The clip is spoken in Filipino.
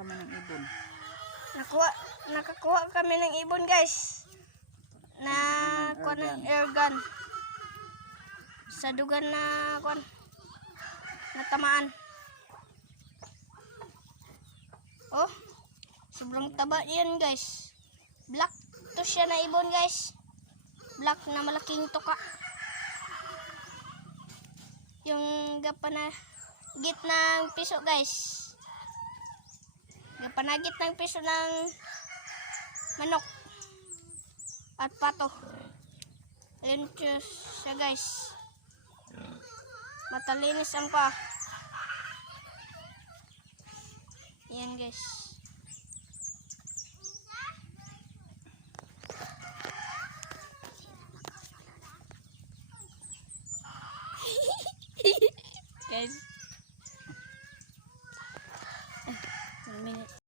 kami ng ibon. Nakakuha kami ng ibon, guys. Na kuha ng air gun. Sa dugan na kuha na tamaan. Oh, sobrang taba yan, guys. Black to siya na ibon, guys. Black na malaking tuka. Yung gapanagit ng piso, guys. Gapanagit ng piso ng manok at pato. Ayun siya, guys. Matalinis ang pa. Yan, guys.